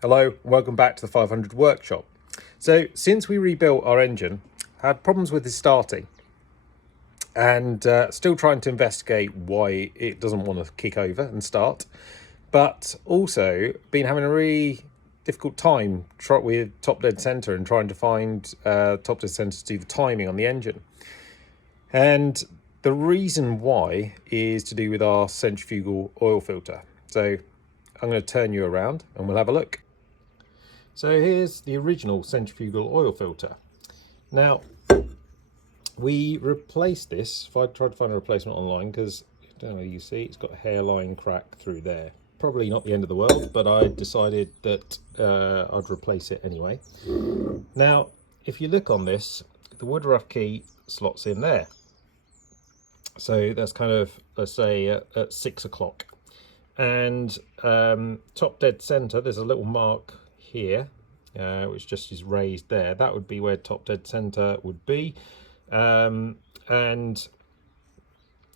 Hello, welcome back to the 500 workshop. So since we rebuilt our engine, had problems with it starting and still trying to investigate why it doesn't want to kick over and start, but also been having a really difficult time with top dead center and trying to find top dead center to do the timing on the engine. And the reason why is to do with our centrifugal oil filter. So I'm going to turn you around and we'll have a look. So here's the original centrifugal oil filter. Now, we replaced this. If I tried to find a replacement online, because I don't know, you see it's got a hairline crack through there. Probably not the end of the world, but I decided that I'd replace it anyway. Now, if you look on this, the woodruff key slots in there. So that's kind of, let's say, at 6 o'clock. And top dead center, there's a little mark here, which just is raised there. That would be where top dead center would be. And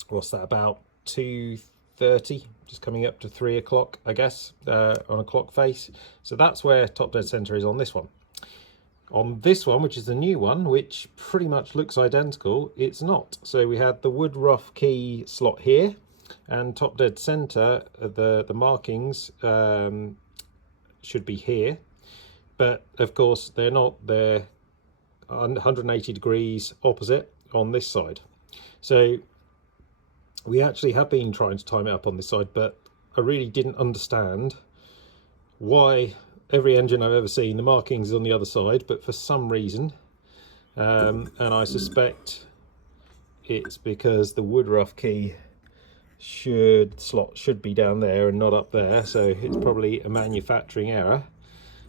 what's that, about 2:30, just coming up to 3 o'clock, I guess, on a clock face. So that's where top dead center is on this one. On this one, which is the new one, which pretty much looks identical, it's not. So we had the woodruff key slot here, and top dead center, the markings should be here, but of course they're not. They're 180 degrees opposite on this side. So we actually have been trying to time it up on this side, but I really didn't understand why every engine I've ever seen, the markings is on the other side, but for some reason, and I suspect it's because the woodruff key should be down there and not up there, so it's probably a manufacturing error.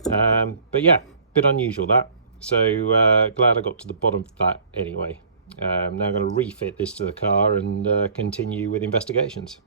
But yeah, bit unusual that. So glad I got to the bottom of that anyway. Now I'm going to refit this to the car and continue with investigations.